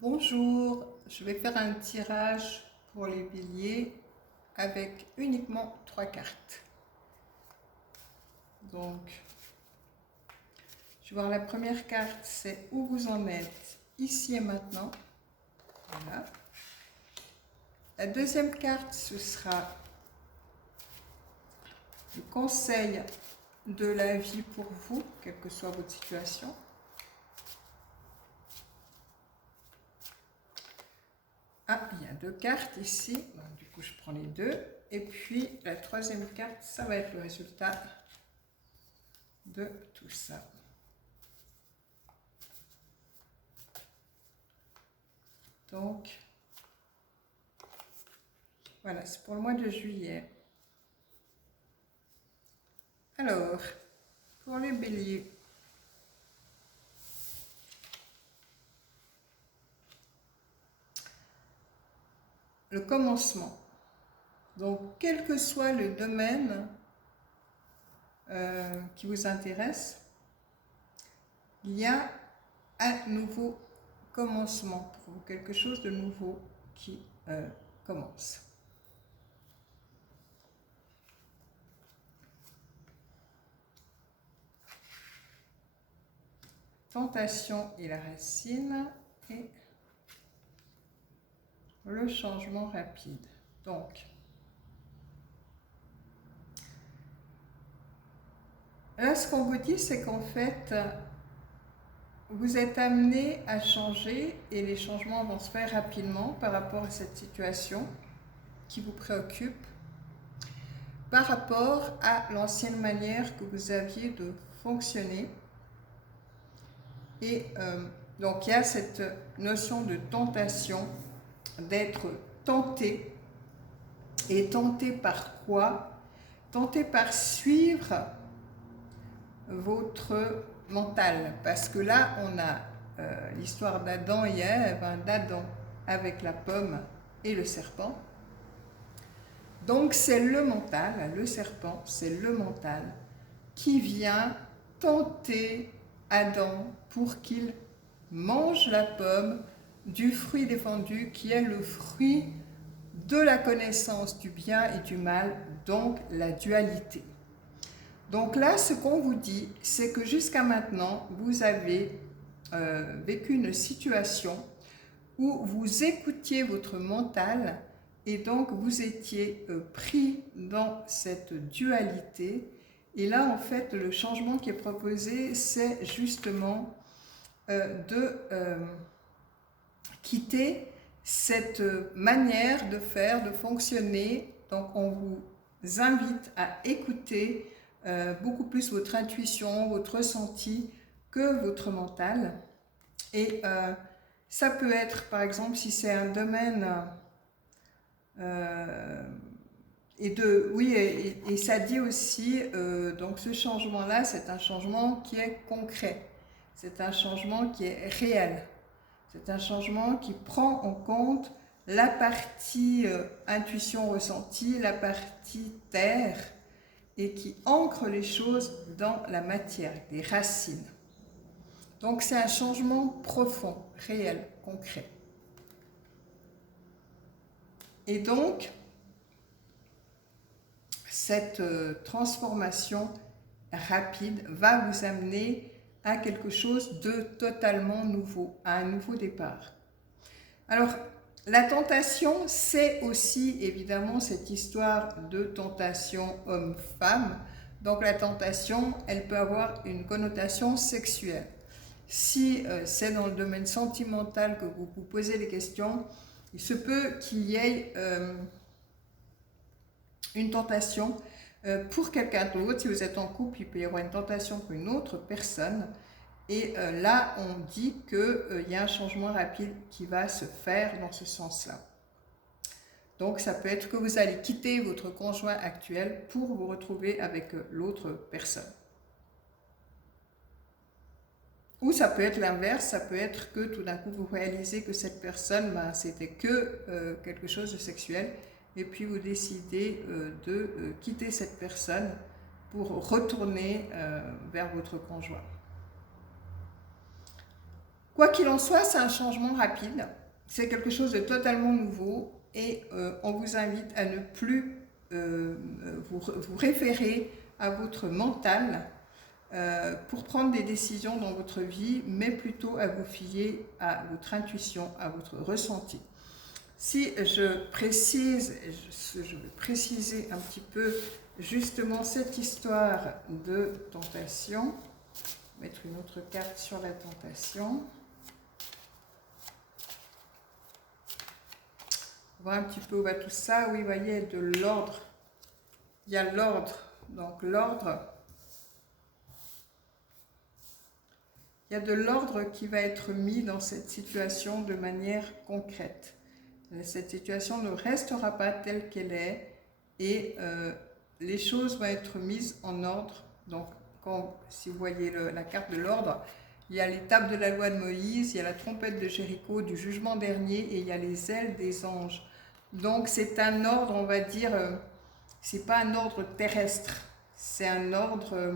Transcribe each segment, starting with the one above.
Bonjour, je vais faire un tirage pour les béliers avec uniquement 3 cartes. Donc, je vais voir la première carte, c'est où vous en êtes ici et maintenant. Voilà. La deuxième carte, ce sera le conseil de la vie pour vous, quelle que soit votre situation. Ah, il y a 2 cartes ici, donc, du coup je prends les 2. Et puis la troisième carte, ça va être le résultat de tout ça. Donc, voilà, c'est pour le mois de juillet. Alors, pour les béliers, le commencement. Donc, quel que soit le domaine qui vous intéresse, il y a un nouveau commencement pour vous, quelque chose de nouveau qui commence. Tentation et la racine et le changement rapide. Donc, là, ce qu'on vous dit, c'est qu'en fait, vous êtes amené à changer et les changements vont se faire rapidement par rapport à cette situation qui vous préoccupe, par rapport à l'ancienne manière que vous aviez de fonctionner. Et donc il y a cette notion de tentation, d'être tenté. Et tenté par quoi? Tenté par suivre votre mental. Parce que là, on a l'histoire d'Adam et Ève, d'Adam avec la pomme et le serpent. Donc c'est le mental, le serpent, c'est le mental qui vient tenter Adam pour qu'il mange la pomme du fruit défendu qui est le fruit de la connaissance du bien et du mal, donc la dualité. Donc là, ce qu'on vous dit, c'est que jusqu'à maintenant, vous avez vécu une situation où vous écoutiez votre mental et donc vous étiez pris dans cette dualité. Et là, en fait, le changement qui est proposé, c'est justement de quitter cette manière de faire, de fonctionner. Donc, on vous invite à écouter beaucoup plus votre intuition, votre ressenti que votre mental. Et ça peut être, par exemple, si c'est un domaine et ça dit aussi, donc ce changement-là, c'est un changement qui est concret, c'est un changement qui est réel, c'est un changement qui prend en compte la partie intuition ressentie, la partie terre, et qui ancre les choses dans la matière, des racines. Donc c'est un changement profond, réel, concret. Et donc, cette transformation rapide va vous amener à quelque chose de totalement nouveau, à un nouveau départ. Alors, la tentation, c'est aussi évidemment cette histoire de tentation homme-femme. Donc la tentation, elle peut avoir une connotation sexuelle. Si c'est dans le domaine sentimental que vous vous posez des questions, il se peut qu'il y ait une tentation pour quelqu'un d'autre. Si vous êtes en couple, il peut y avoir une tentation pour une autre personne. Et là, on dit qu'il y a un changement rapide qui va se faire dans ce sens-là. Donc, ça peut être que vous allez quitter votre conjoint actuel pour vous retrouver avec l'autre personne. Ou ça peut être l'inverse, ça peut être que tout d'un coup, vous réalisez que cette personne, c'était que quelque chose de sexuel, et puis vous décidez de quitter cette personne pour retourner vers votre conjoint. Quoi qu'il en soit, c'est un changement rapide. C'est quelque chose de totalement nouveau et on vous invite à ne plus vous référer à votre mental pour prendre des décisions dans votre vie, mais plutôt à vous fier à votre intuition, à votre ressenti. Si je précise, je vais préciser un petit peu justement cette histoire de tentation. Mettre une autre carte sur la tentation. Voir un petit peu où va tout ça. Oui, vous voyez, de l'ordre. Il y a l'ordre. Donc l'ordre. Il y a de l'ordre qui va être mis dans cette situation de manière concrète. Cette situation ne restera pas telle qu'elle est et les choses vont être mises en ordre. Donc, si vous voyez la carte de l'ordre, il y a l'étape de la loi de Moïse, il y a la trompette de Jéricho, du jugement dernier, et il y a les ailes des anges. Donc c'est un ordre, on va dire, c'est pas un ordre terrestre, c'est un ordre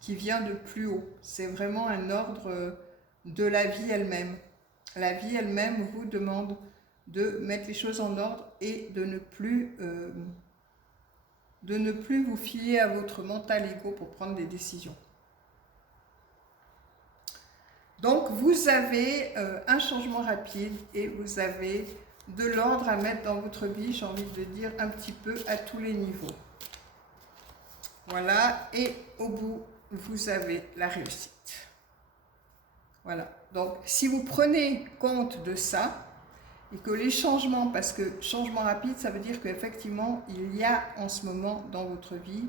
qui vient de plus haut. C'est vraiment un ordre de la vie elle-même. La vie elle-même vous demande de mettre les choses en ordre et de ne plus vous fier à votre mental ego pour prendre des décisions. Donc vous avez un changement rapide et vous avez de l'ordre à mettre dans votre vie, j'ai envie de dire un petit peu à tous les niveaux. Voilà, et au bout, vous avez la réussite. Voilà, donc si vous prenez compte de ça, et que les changements, parce que changement rapide, ça veut dire qu'effectivement, il y a en ce moment dans votre vie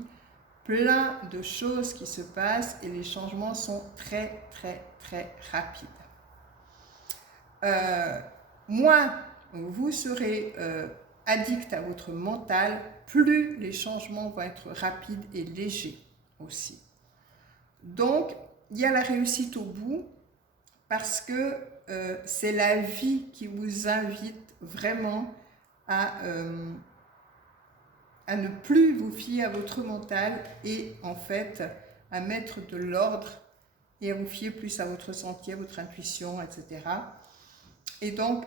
plein de choses qui se passent et les changements sont très, très, très rapides. Moins vous serez addict à votre mental, plus les changements vont être rapides et légers aussi. Donc, il y a la réussite au bout parce que c'est la vie qui vous invite vraiment à ne plus vous fier à votre mental et en fait à mettre de l'ordre et à vous fier plus à votre ressenti, à votre intuition, etc. Et donc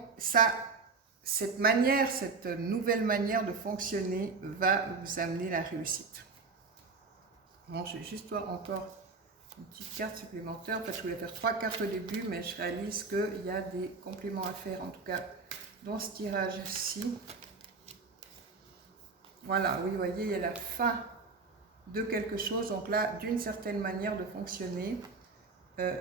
cette nouvelle manière de fonctionner va vous amener la réussite. Bon, je vais juste voir encore une petite carte supplémentaire. En fait, je voulais faire 3 cartes au début, mais je réalise qu'il y a des compléments à faire, en tout cas dans ce tirage-ci. Voilà, oui, vous voyez, il y a la fin de quelque chose. Donc là, d'une certaine manière de fonctionner.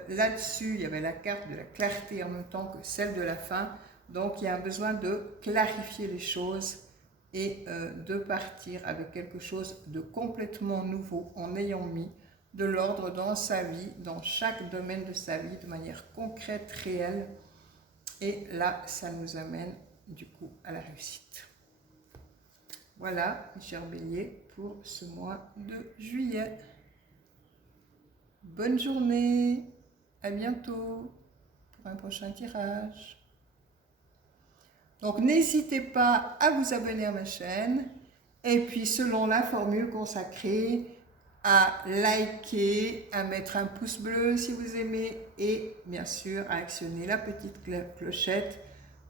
Là-dessus, il y avait la carte de la clarté en même temps que celle de la fin. Donc, il y a un besoin de clarifier les choses et de partir avec quelque chose de complètement nouveau en ayant mis de l'ordre dans sa vie, dans chaque domaine de sa vie, de manière concrète, réelle. Et là, ça nous amène du coup à la réussite. Voilà, mes chers béliers, pour ce mois de juillet. Bonne journée, à bientôt pour un prochain tirage. Donc n'hésitez pas à vous abonner à ma chaîne et puis selon la formule consacrée, à liker, à mettre un pouce bleu si vous aimez et bien sûr à actionner la petite clochette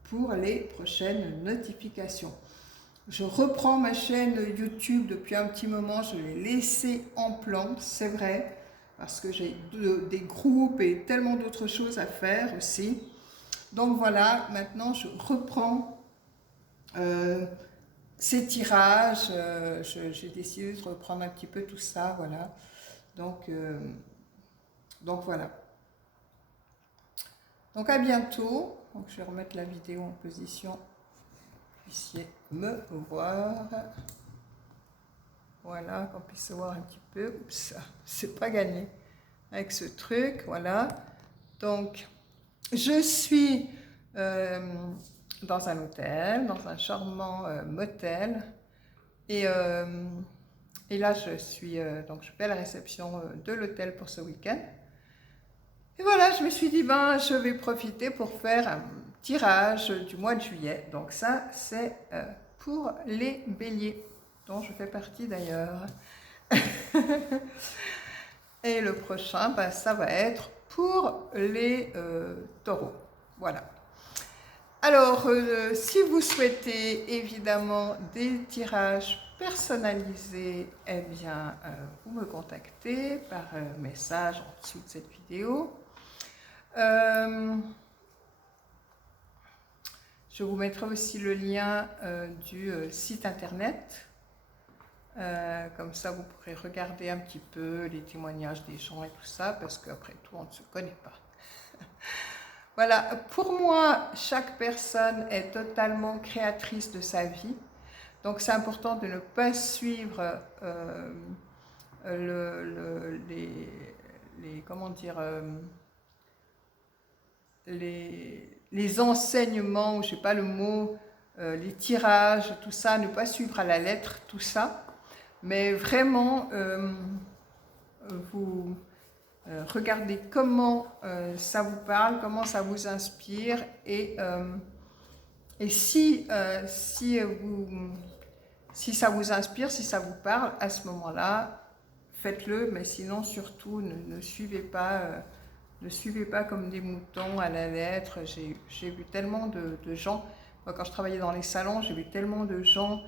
pour les prochaines notifications. Je reprends ma chaîne YouTube depuis un petit moment, je l'ai laissée en plan, c'est vrai, parce que j'ai des groupes et tellement d'autres choses à faire aussi. Donc voilà, maintenant je reprends ces tirages, j'ai décidé de reprendre un petit peu tout ça, voilà. Donc voilà. Donc à bientôt. Donc je vais remettre la vidéo en position, que vous puissiez me voir. Voilà, qu'on puisse voir un petit peu. Oups, c'est pas gagné avec ce truc, voilà. Donc je suis dans un hôtel, dans un charmant motel. Et là, donc je fais la réception de l'hôtel pour ce week-end. Et voilà, je me suis dit, je vais profiter pour faire un tirage du mois de juillet. Donc ça, c'est pour les béliers, dont je fais partie d'ailleurs. Et le prochain, ça va être pour les taureaux. Voilà. Alors, si vous souhaitez évidemment des tirages personnalisés, eh bien, vous me contactez par message en dessous de cette vidéo. Je vous mettrai aussi le lien du site internet. Comme ça, vous pourrez regarder un petit peu les témoignages des gens et tout ça, parce qu'après tout, on ne se connaît pas. Voilà, pour moi, chaque personne est totalement créatrice de sa vie. Donc, c'est important de ne pas suivre les enseignements, ou je ne sais pas le mot, les tirages, tout ça, ne pas suivre à la lettre tout ça, mais vraiment vous regardez comment ça vous parle, comment ça vous inspire, et si ça vous inspire, si ça vous parle, à ce moment-là, faites-le, mais sinon surtout ne suivez pas comme des moutons à la lettre. J'ai vu tellement de gens, quand je travaillais dans les salons, j'ai vu tellement de gens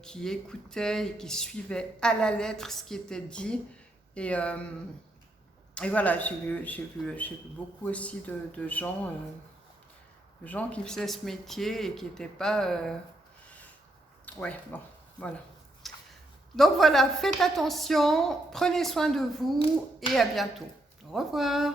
qui écoutaient et qui suivaient à la lettre ce qui était dit. Et voilà, j'ai vu beaucoup aussi de gens qui faisaient ce métier et qui n'étaient pas... Ouais, bon, voilà. Donc voilà, faites attention, prenez soin de vous et à bientôt. Au revoir.